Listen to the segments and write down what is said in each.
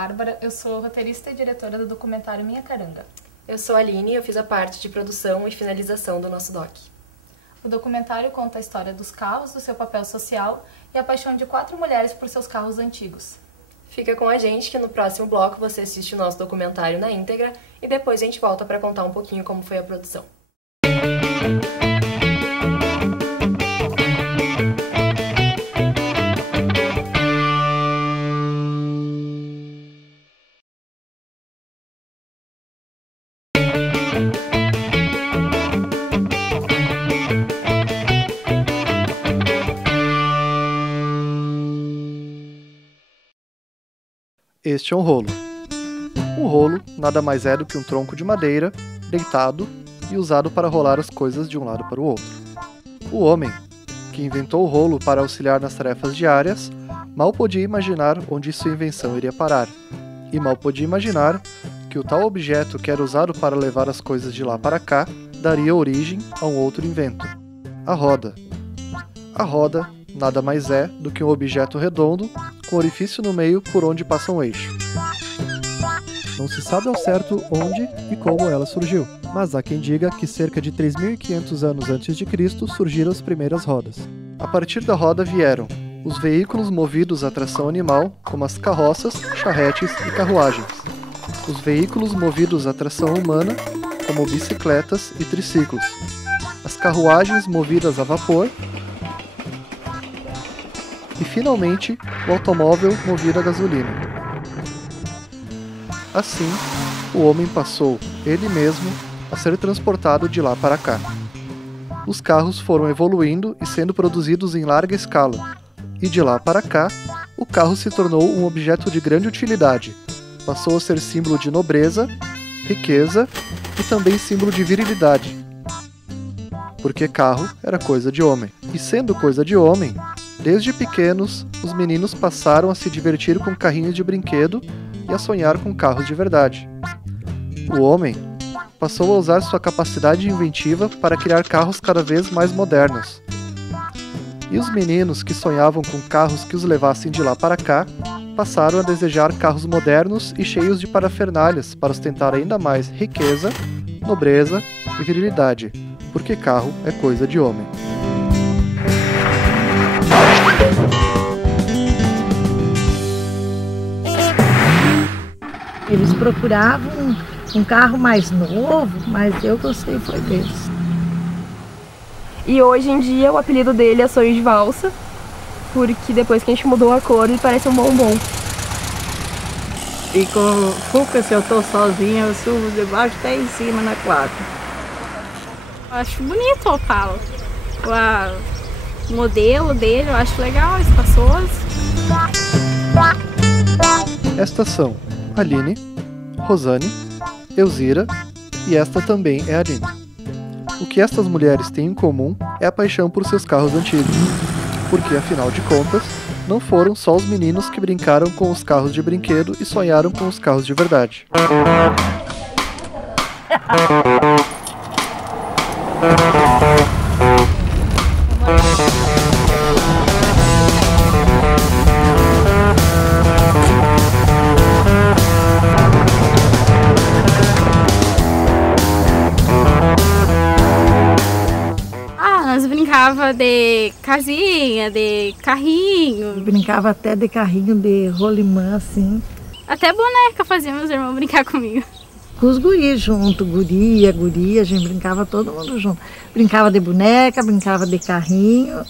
Bárbara, eu sou roteirista e diretora do documentário Minha Caranga. Eu sou a Aline e eu fiz a parte de produção e finalização do nosso doc. O documentário conta a história dos carros, do seu papel social e a paixão de 4 mulheres por seus carros antigos. Fica com a gente que no próximo bloco você assiste o nosso documentário na íntegra e depois a gente volta para contar um pouquinho como foi a produção. Este é um rolo. Um rolo nada mais é do que um tronco de madeira, deitado e usado para rolar as coisas de um lado para o outro. O homem, que inventou o rolo para auxiliar nas tarefas diárias, mal podia imaginar onde sua invenção iria parar, e mal podia imaginar que o tal objeto que era usado para levar as coisas de lá para cá daria origem a um outro invento: a roda. A roda nada mais é do que um objeto redondo com orifício no meio por onde passa um eixo. Não se sabe ao certo onde e como ela surgiu, mas há quem diga que cerca de 3.500 anos antes de Cristo surgiram as primeiras rodas. A partir da roda vieram os veículos movidos a tração animal, como as carroças, charretes e carruagens. Os veículos movidos a tração humana, como bicicletas e triciclos. As carruagens movidas a vapor. E, finalmente, o automóvel movido a gasolina. Assim, o homem passou, ele mesmo, a ser transportado de lá para cá. Os carros foram evoluindo e sendo produzidos em larga escala, e de lá para cá, o carro se tornou um objeto de grande utilidade. Passou a ser símbolo de nobreza, riqueza e também símbolo de virilidade. Porque carro era coisa de homem. E sendo coisa de homem, desde pequenos, os meninos passaram a se divertir com carrinhos de brinquedo e a sonhar com carros de verdade. O homem passou a usar sua capacidade inventiva para criar carros cada vez mais modernos. E os meninos que sonhavam com carros que os levassem de lá para cá, passaram a desejar carros modernos e cheios de parafernálias para ostentar ainda mais riqueza, nobreza e virilidade, porque carro é coisa de homem. Eles procuravam um carro mais novo, mas eu gostei foi deles. E hoje em dia o apelido dele é Sonho de Valsa, porque depois que a gente mudou a cor ele parece um bombom. E com o Fuca, se eu tô sozinha, eu subo de baixo até em cima na quadra. Eu acho bonito o Opala. O modelo dele eu acho legal, espaçoso. Estas são Aline, Rosane, Elzira e esta também é a Aline. O que estas mulheres têm em comum é a paixão por seus carros antigos, porque afinal de contas, não foram só os meninos que brincaram com os carros de brinquedo e sonharam com os carros de verdade. Brincava de casinha, de carrinho. Brincava até de carrinho de rolimã, assim. Até boneca fazia meus irmãos brincar comigo. Com os guris junto, guria, a gente brincava todo mundo junto. Brincava de boneca, brincava de carrinho.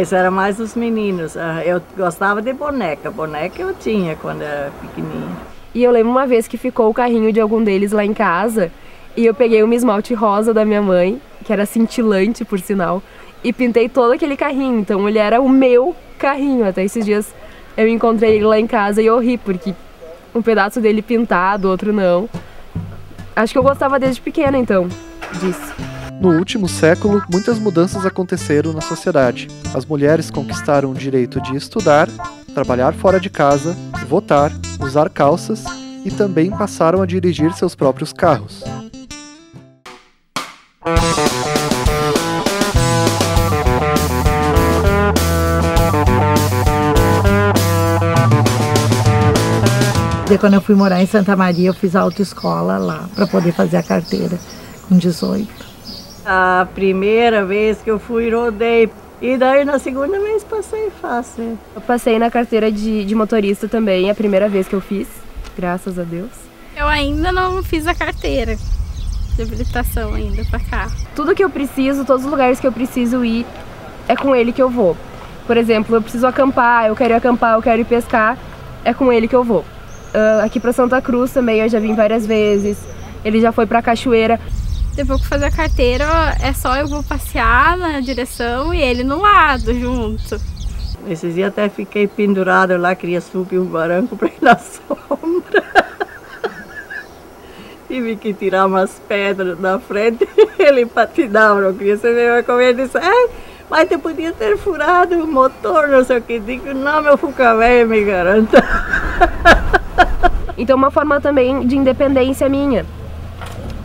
Isso era mais os meninos. Eu gostava de boneca. Boneca eu tinha quando era pequenininha. E eu lembro uma vez que ficou o carrinho de algum deles lá em casa e eu peguei uma esmalte rosa da minha mãe, que era cintilante por sinal, e pintei todo aquele carrinho, então ele era o meu carrinho. Até esses dias eu encontrei ele lá em casa e eu ri, porque um pedaço dele pintado, outro não. Acho que eu gostava desde pequena, então, disso. No último século, muitas mudanças aconteceram na sociedade. As mulheres conquistaram o direito de estudar, trabalhar fora de casa, votar, usar calças e também passaram a dirigir seus próprios carros. Daí quando eu fui morar em Santa Maria, eu fiz a autoescola lá, para poder fazer a carteira com 18. A primeira vez que eu fui, rodei. E daí na segunda vez passei fácil. Eu passei na carteira de motorista também, a primeira vez que eu fiz, graças a Deus. Eu ainda não fiz a carteira de habilitação ainda para carro. Tudo que eu preciso, todos os lugares que eu preciso ir, é com ele que eu vou. Por exemplo, eu preciso acampar, eu quero ir pescar, é com ele que eu vou. Aqui para Santa Cruz também eu já vim várias vezes, ele já foi para Cachoeira. Depois que fazer a carteira, é só eu vou passear na direção e ele no lado, junto. Esses dias até fiquei pendurada lá, queria subir um barranco para ir na sombra. Tive que tirar umas pedras da frente, ele patinava, não queria saber, mas como ele disse, mas tu podia ter furado o motor, não sei o que. Digo, não, meu Fuca velho me garanta. Então uma forma também de independência minha.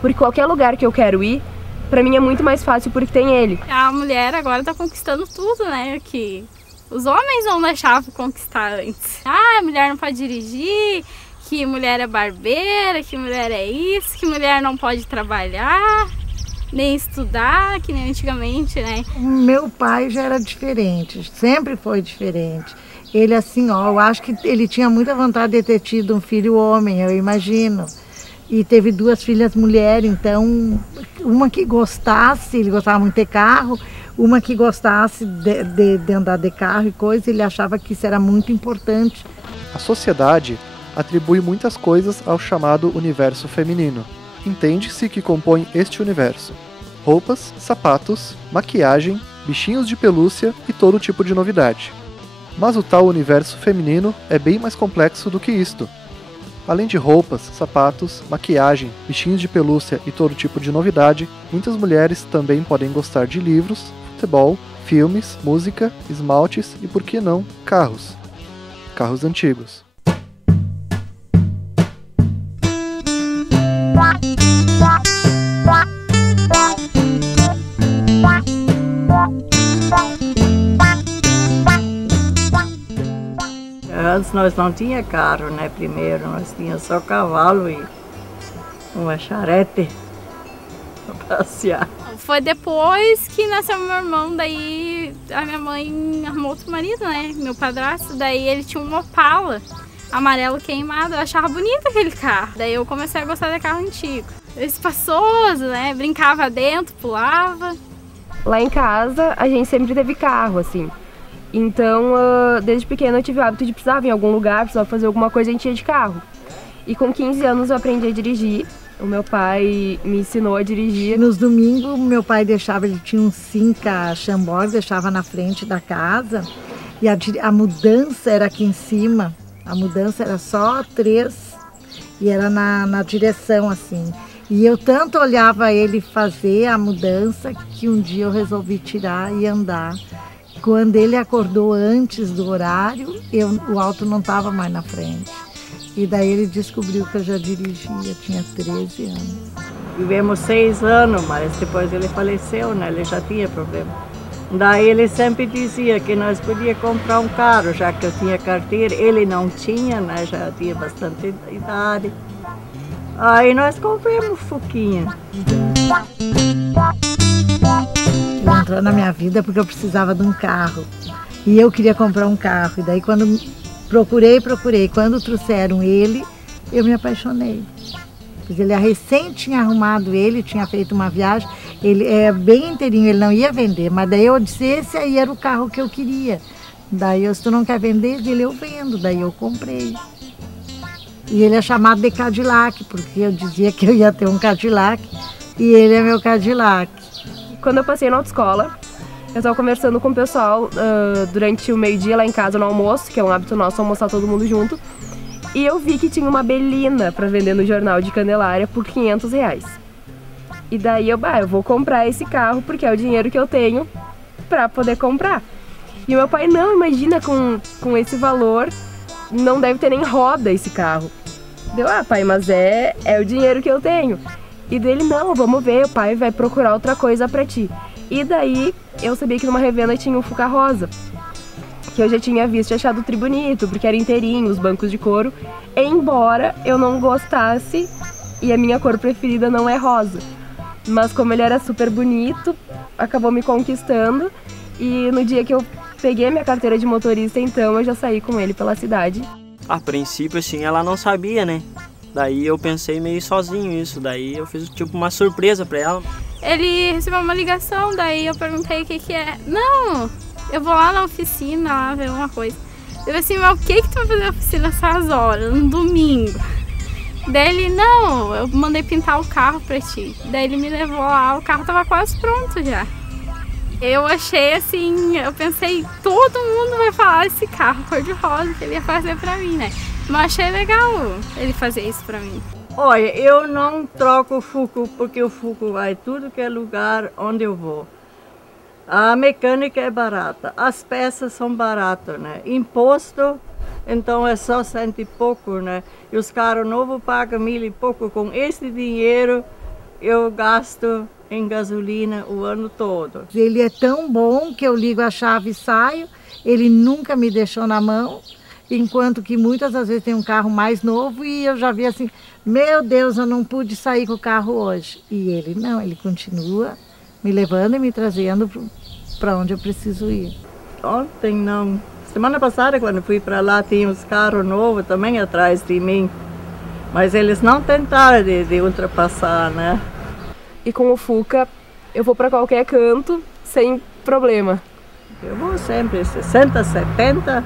Porque qualquer lugar que eu quero ir, pra mim é muito mais fácil porque tem ele. A mulher agora tá conquistando tudo, né? Que os homens não deixavam conquistar antes. A mulher não pode dirigir, que mulher é barbeira, que mulher é isso, que mulher não pode trabalhar, nem estudar, que nem antigamente, né? Meu pai já era diferente, sempre foi diferente. Ele assim, eu acho que ele tinha muita vontade de ter tido um filho homem, eu imagino. E teve 2 filhas mulheres, então uma que gostasse, ele gostava muito de carro, uma que gostasse de andar de carro e coisa, ele achava que isso era muito importante. A sociedade atribui muitas coisas ao chamado universo feminino. Entende-se que compõe este universo: roupas, sapatos, maquiagem, bichinhos de pelúcia e todo tipo de novidade. Mas o tal universo feminino é bem mais complexo do que isto. Além de roupas, sapatos, maquiagem, bichinhos de pelúcia e todo tipo de novidade, muitas mulheres também podem gostar de livros, futebol, filmes, música, esmaltes e, por que não, carros. Carros antigos. Antes nós não tinha carro, né? Primeiro nós tínhamos só cavalo e uma charrete para passear. Foi depois que nasceu meu irmão, daí a minha mãe arrumou outro marido, né? Meu padrasto, daí ele tinha um Opala amarelo queimado, eu achava bonito aquele carro. Daí eu comecei a gostar de carro antigo. Espaçoso, né? Brincava dentro, pulava. Lá em casa a gente sempre teve carro, assim. Então, desde pequena eu tive o hábito de precisar ir em algum lugar, precisava fazer alguma coisa, a gente ia de carro. E com 15 anos eu aprendi a dirigir. O meu pai me ensinou a dirigir. Nos domingos, meu pai deixava, ele tinha um Cinca Chambord, deixava na frente da casa. E a mudança era aqui em cima. A mudança era só 3 e era na direção, assim. E eu tanto olhava ele fazer a mudança que um dia eu resolvi tirar e andar. Quando ele acordou antes do horário, o auto não estava mais na frente. E daí ele descobriu que eu já dirigia, tinha 13 anos. Vivemos 6 anos, mas depois ele faleceu, né? Ele já tinha problema. Daí ele sempre dizia que nós podíamos comprar um carro, já que eu tinha carteira. Ele não tinha, né? Já tinha bastante idade. Aí nós compramos um Fuquinha. Ele entrou na minha vida porque eu precisava de um carro. E eu queria comprar um carro. E daí quando procurei. Quando trouxeram ele, eu me apaixonei. Porque ele recém tinha arrumado ele, tinha feito uma viagem. Ele é bem inteirinho, ele não ia vender. Mas daí eu disse, esse aí era o carro que eu queria. Daí eu, se tu não quer vender, ele eu vendo. Daí eu comprei. E ele é chamado de Cadillac, porque eu dizia que eu ia ter um Cadillac. E ele é meu Cadillac. Quando eu passei na autoescola, eu estava conversando com o pessoal durante o meio-dia lá em casa no almoço, que é um hábito nosso almoçar todo mundo junto, e eu vi que tinha uma Belina para vender no jornal de Candelária por R$500. E daí eu vou comprar esse carro porque é o dinheiro que eu tenho para poder comprar. E o meu pai, não, imagina, com esse valor, não deve ter nem roda esse carro. Deu, pai, mas é o dinheiro que eu tenho. E dele, não, vamos ver, o pai vai procurar outra coisa pra ti. E daí, eu sabia que numa revenda tinha um Fuca rosa. que eu já tinha visto e achado tri bonito, porque era inteirinho, os bancos de couro, embora eu não gostasse e a minha cor preferida não é rosa. Mas como ele era super bonito, acabou me conquistando, e no dia que eu peguei minha carteira de motorista, então eu já saí com ele pela cidade. A princípio, assim, ela não sabia, né? Daí eu pensei meio sozinho isso, daí eu fiz tipo uma surpresa pra ela. Ele recebeu uma ligação, daí eu perguntei o que que é. Não, eu vou lá na oficina, lá ver uma coisa. Eu falei assim, mas o que tu vai fazer na oficina essas horas, no domingo? Daí ele, não, eu mandei pintar o carro pra ti. Daí ele me levou lá, o carro tava quase pronto já. Eu achei assim, eu pensei, todo mundo vai falar desse carro cor-de-rosa que ele ia fazer pra mim, né? Mas achei legal ele fazer isso pra mim. Olha, eu não troco o Fuco porque o Fuco vai tudo que é lugar onde eu vou. A mecânica é barata, as peças são baratas, né? Imposto, então é só 100 e pouco, né? E os carros novos pagam 1000 e pouco. Com esse dinheiro eu gasto em gasolina o ano todo. Ele é tão bom que eu ligo a chave e saio, ele nunca me deixou na mão, enquanto que muitas das vezes tem um carro mais novo e eu já vi assim, meu Deus, eu não pude sair com o carro hoje. E ele não, ele continua me levando e me trazendo para onde eu preciso ir. Ontem não. Semana passada, quando fui para lá, tinha uns carros novos também atrás de mim. Mas eles não tentaram de ultrapassar, né? E com o Fuca, eu vou para qualquer canto sem problema. Eu vou sempre 60, 70.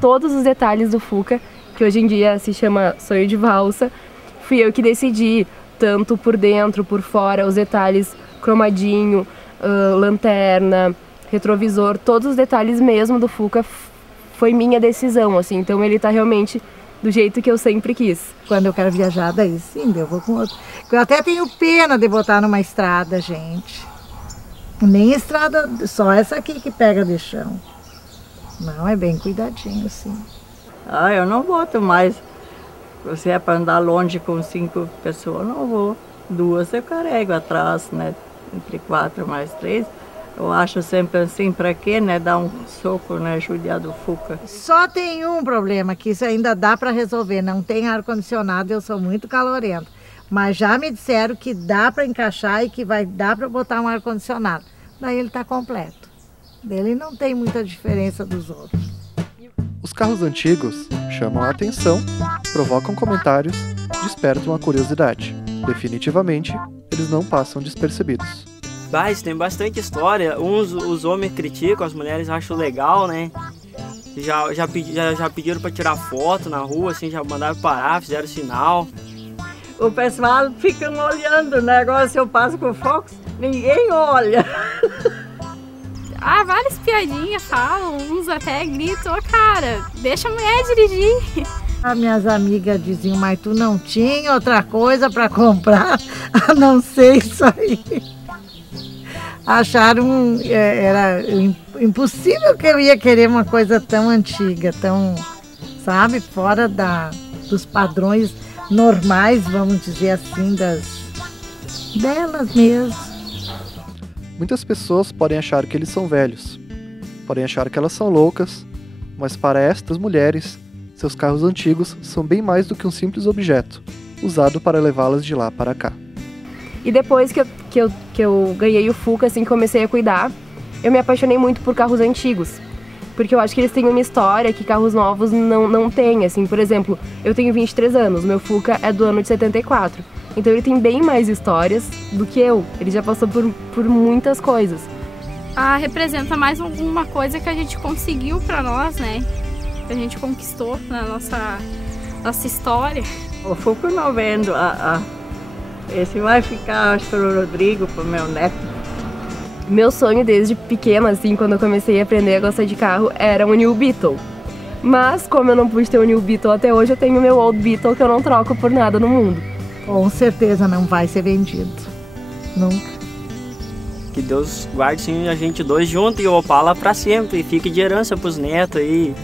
Todos os detalhes do Fuca, que hoje em dia se chama Sonho de Valsa, fui eu que decidi, tanto por dentro, por fora, os detalhes cromadinho, lanterna, retrovisor, todos os detalhes mesmo do Fuca foi minha decisão, assim, então ele tá realmente do jeito que eu sempre quis. Quando eu quero viajar, daí sim, eu vou com outro. Eu até tenho pena de botar numa estrada, gente. Nem estrada, só essa aqui que pega de chão. Não, é bem cuidadinho, sim. Ah, eu não boto mais. Se é para andar longe com 5 pessoas, não vou. 2 eu carrego atrás, né? Entre 4 mais 3. Eu acho sempre assim, para quê, né? Dar um soco, né? Judiar do Fuca. Só tem um problema, que isso ainda dá para resolver. Não tem ar-condicionado, eu sou muito calorenta. Mas já me disseram que dá para encaixar e que vai dar para botar um ar-condicionado. Daí ele está completo. Ele não tem muita diferença dos outros. Os carros antigos chamam a atenção, provocam comentários, despertam a curiosidade. Definitivamente, eles não passam despercebidos. Mas tem bastante história. Os homens criticam, as mulheres acham legal, né? Já pediram para tirar foto na rua, assim, já mandaram parar, fizeram sinal. O pessoal fica olhando, né? Agora se eu passo com o Fox, ninguém olha. Ah, várias piadinhas falam, uns até gritam, oh, cara, deixa a mulher dirigir. As minhas amigas diziam, mas tu não tinha outra coisa para comprar, a não ser isso aí. Acharam, era impossível que eu ia querer uma coisa tão antiga, tão, sabe, fora dos padrões normais, vamos dizer assim, delas mesmo. Muitas pessoas podem achar que eles são velhos, podem achar que elas são loucas, mas para estas mulheres, seus carros antigos são bem mais do que um simples objeto, usado para levá-las de lá para cá. E depois que eu ganhei o Fuca, assim, comecei a cuidar, eu me apaixonei muito por carros antigos. Porque eu acho que eles têm uma história que carros novos não têm, assim. Por exemplo, eu tenho 23 anos, meu Fuca é do ano de 74. Então ele tem bem mais histórias do que eu. Ele já passou por muitas coisas. Ah, representa mais alguma coisa que a gente conseguiu pra nós, né? Que a gente conquistou na nossa história. O Fuca não vendo, esse vai ficar, acho que o Rodrigo, pro meu neto. Meu sonho desde pequena, assim, quando eu comecei a aprender a gostar de carro, era um New Beetle. Mas, como eu não pude ter um New Beetle até hoje, eu tenho o meu Old Beetle que eu não troco por nada no mundo. Com certeza não vai ser vendido. Nunca. Que Deus guarde sim, a gente dois juntos e o Opala pra sempre. E fique de herança pros netos aí.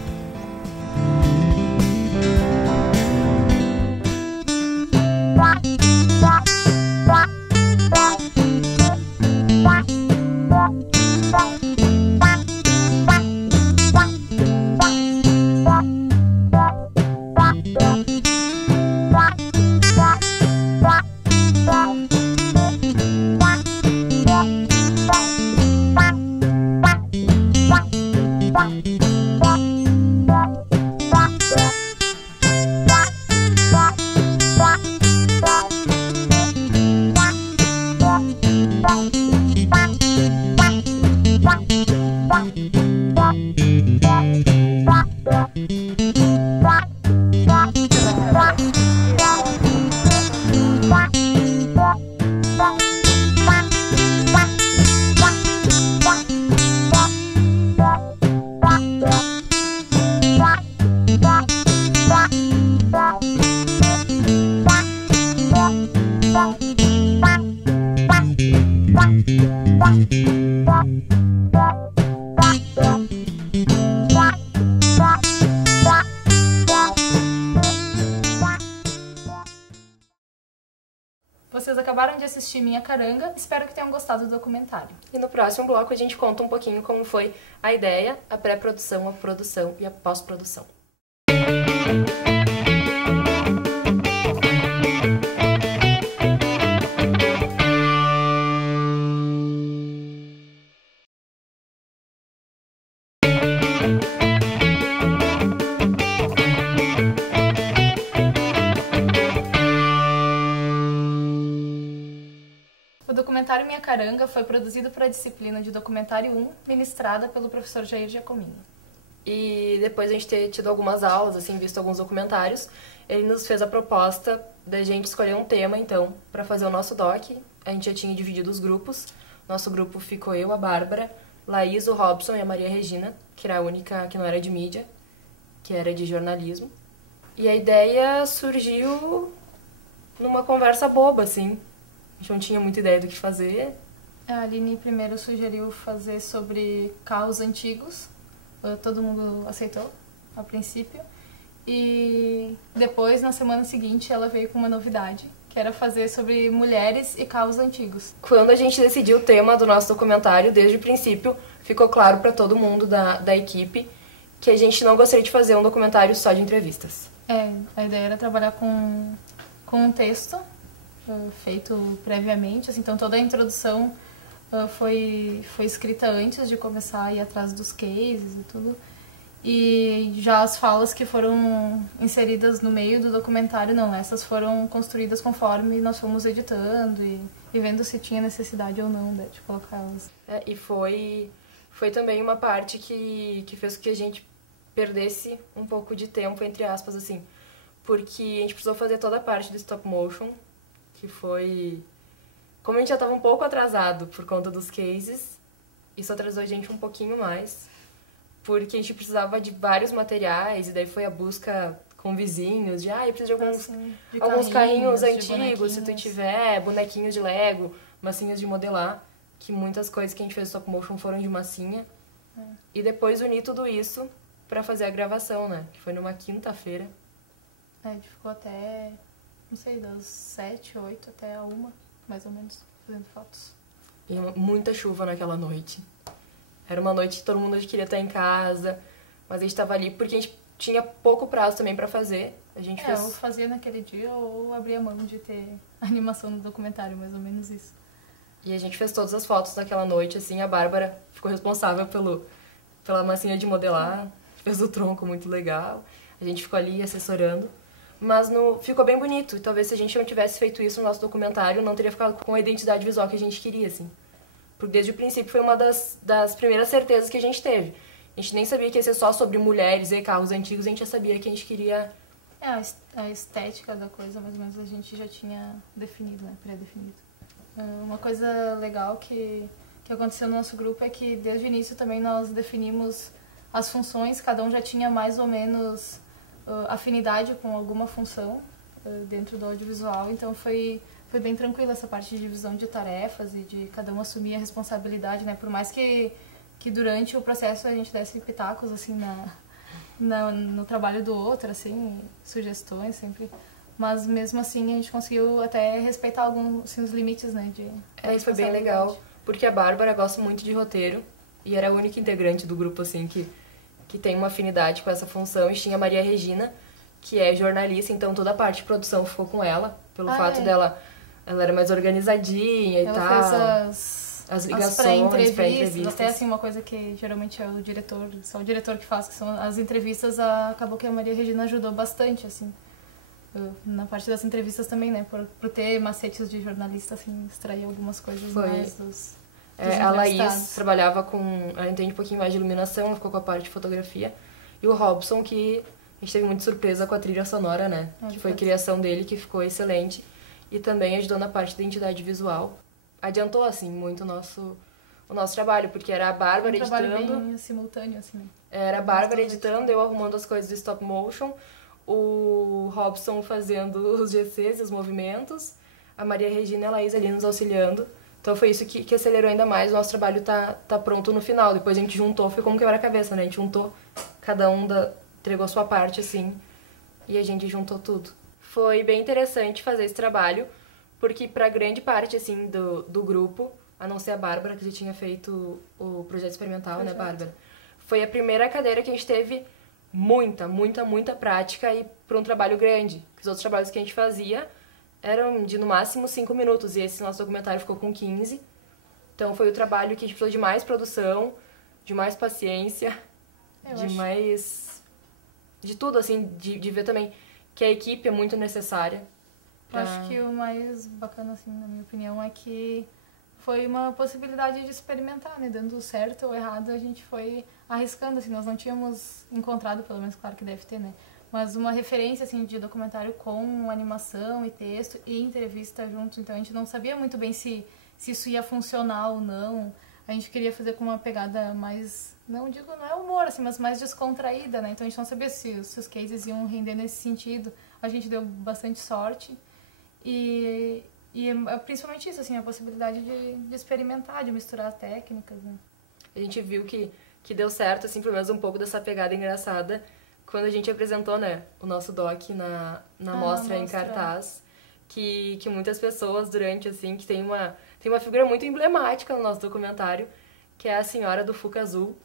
de assistir Minha Caranga. Espero que tenham gostado do documentário. E no próximo bloco a gente conta um pouquinho como foi a ideia, a pré-produção, a produção e a pós-produção. O documentário Minha Caranga foi produzido para a disciplina de Documentário 1, ministrada pelo professor Jair Giacomini. E depois a gente ter tido algumas aulas, assim, visto alguns documentários, ele nos fez a proposta da gente escolher um tema, então, para fazer o nosso doc. A gente já tinha dividido os grupos. Nosso grupo ficou eu, a Bárbara, Laís, o Robson e a Maria Regina, que era a única que não era de mídia, que era de jornalismo. E a ideia surgiu numa conversa boba, assim. A gente não tinha muita ideia do que fazer. A Aline primeiro sugeriu fazer sobre carros antigos. Todo mundo aceitou, a princípio. E depois, na semana seguinte, ela veio com uma novidade, que era fazer sobre mulheres e carros antigos. Quando a gente decidiu o tema do nosso documentário, desde o princípio, ficou claro para todo mundo da equipe que a gente não gostaria de fazer um documentário só de entrevistas. A ideia era trabalhar com um texto feito previamente, assim, então toda a introdução foi escrita antes de começar a ir atrás dos cases e tudo. E já as falas que foram inseridas no meio do documentário, não, essas foram construídas conforme nós fomos editando e vendo se tinha necessidade ou não de colocá-las. E foi também uma parte que fez com que a gente perdesse um pouco de tempo, entre aspas, assim, porque a gente precisou fazer toda a parte do stop motion, que foi... Como a gente já estava um pouco atrasado por conta dos cases, isso atrasou a gente um pouquinho mais, porque a gente precisava de vários materiais, e daí foi a busca com vizinhos, de eu preciso de alguns carrinhos antigos, se tu tiver, bonequinhos de Lego, massinhas de modelar, que muitas coisas que a gente fez stop motion foram de massinha. E depois unir tudo isso pra fazer a gravação, né? Que foi numa quinta-feira. A gente ficou até, não sei, das 7, 8 até a 1, mais ou menos, fazendo fotos. E muita chuva naquela noite. Era uma noite que todo mundo queria estar em casa, mas a gente tava ali porque a gente tinha pouco prazo também pra fazer. A gente ou fazia naquele dia ou abria mão de ter animação no documentário, mais ou menos isso. E a gente fez todas as fotos naquela noite, assim, a Bárbara ficou responsável pela massinha de modelar, fez o tronco muito legal, a gente ficou ali assessorando. Mas ficou bem bonito, e talvez se a gente não tivesse feito isso no nosso documentário, não teria ficado com a identidade visual que a gente queria, assim. Porque desde o princípio foi uma das primeiras certezas que a gente teve. A gente nem sabia que ia ser só sobre mulheres e carros antigos, a gente já sabia que a gente queria... A estética da coisa, mais ou menos, a gente já tinha definido, né, pré-definido. Uma coisa legal que aconteceu no nosso grupo é que desde o início também nós definimos as funções, cada um já tinha mais ou menos afinidade com alguma função dentro do audiovisual, então foi bem tranquilo essa parte de divisão de tarefas e de cada um assumir a responsabilidade, né? Por mais que durante o processo a gente desse pitacos assim no trabalho do outro, assim, sugestões sempre, mas mesmo assim a gente conseguiu até respeitar alguns assim, os limites, né? Isso foi bem legal, porque a Bárbara gosta muito de roteiro e era a única integrante do grupo assim que tem uma afinidade com essa função, e tinha a Maria Regina, que é jornalista, então toda a parte de produção ficou com ela, pelo fato dela, ela era mais organizadinha e tal. Ela fez as ligações, pré-entrevistas. Até assim, uma coisa que geralmente é só o diretor que faz, que são as entrevistas, acabou que a Maria Regina ajudou bastante, assim. Na parte das entrevistas também, né, por ter macetes de jornalista, assim, extrair algumas coisas mais dos a Laís trabalhava ela entende um pouquinho mais de iluminação, ela ficou com a parte de fotografia. E o Robson, que a gente teve muita surpresa com a trilha sonora, né? Que foi a criação dele, que ficou excelente. E também ajudou na parte da identidade visual. Adiantou, assim, muito o nosso trabalho, porque era a Bárbara editando... Um trabalho bem simultâneo, assim, né? Era a Bárbara editando, eu arrumando as coisas do stop motion, o Robson fazendo os GCs e os movimentos, a Maria Regina e a Laís ali nos auxiliando. Então foi isso que acelerou ainda mais, o nosso trabalho tá pronto no final. Depois a gente juntou, foi como quebra-cabeça, né? A gente juntou, cada um entregou a sua parte, assim, e a gente juntou tudo. Foi bem interessante fazer esse trabalho, porque pra grande parte, assim, do grupo, a não ser a Bárbara, que já tinha feito o projeto experimental, né, Bárbara? Foi a primeira cadeira que a gente teve muita prática e para um trabalho grande. Os outros trabalhos que a gente fazia eram de, no máximo, 5 minutos, e esse nosso documentário ficou com 15. Então foi o trabalho que a gente precisou de mais produção, de mais paciência, de tudo, assim, de ver também que a equipe é muito necessária. Eu acho que o mais bacana, assim, na minha opinião, é que foi uma possibilidade de experimentar, né? Dando certo ou errado, a gente foi arriscando, assim, nós não tínhamos encontrado, pelo menos, claro que deve ter, né? Mas uma referência, assim, de documentário com animação e texto e entrevista juntos, então a gente não sabia muito bem se isso ia funcionar ou não. A gente queria fazer com uma pegada mais, não é humor, assim, mas mais descontraída, né? Então a gente não sabia se os cases iam render nesse sentido. A gente deu bastante sorte e principalmente isso, assim, a possibilidade de experimentar, de misturar técnicas, né? A gente viu que deu certo, assim, pelo menos um pouco dessa pegada engraçada quando a gente apresentou, né, o nosso doc na mostra em cartaz, que muitas pessoas durante, assim, que tem uma figura muito emblemática no nosso documentário, que é a senhora do Fuca Azul.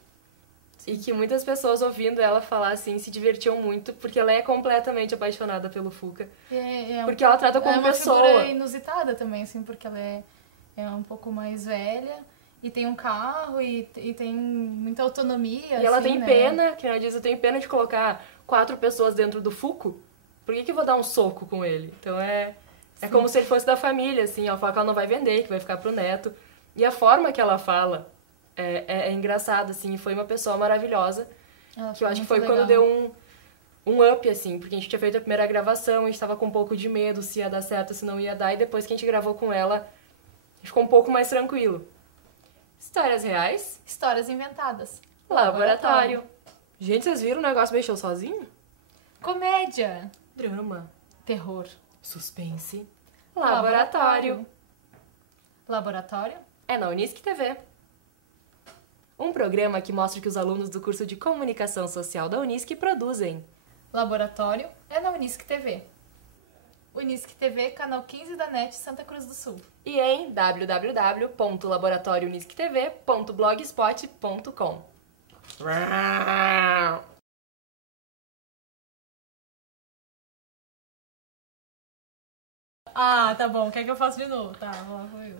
Sim. E que muitas pessoas ouvindo ela falar, assim, se divertiam muito, porque ela é completamente apaixonada pelo Fuca. Porque ela trata como pessoa. É uma figura inusitada também, assim, porque ela é um pouco mais velha, e tem um carro, e tem muita autonomia. E ela assim, tem né? pena, que ela diz, eu tenho pena de colocar 4 pessoas dentro do Fuco, por que eu vou dar um soco com ele? Então é como se ele fosse da família, assim, ela fala que ela não vai vender, que vai ficar pro neto. E a forma que ela fala é engraçada, assim, e foi uma pessoa maravilhosa, que eu acho que foi legal. Quando deu um up, assim, porque a gente tinha feito a primeira gravação, a gente tava com um pouco de medo se ia dar certo, se não ia dar, e depois que a gente gravou com ela, a gente ficou um pouco mais tranquilo. Histórias reais. Histórias inventadas. Laboratório. Gente, vocês viram o negócio mexeu sozinho? Comédia. Drama. Terror. Suspense. Laboratório. Laboratório? É na Unisc TV. Um programa que mostra o que os alunos do curso de Comunicação Social da Unisc produzem. Laboratório é na Unisc TV. Unisc TV, canal 15 da NET, Santa Cruz do Sul. E em www.laboratoriounisctv.blogspot.com. Ah, tá bom. Quer que eu faça de novo? Tá, vamos lá comigo.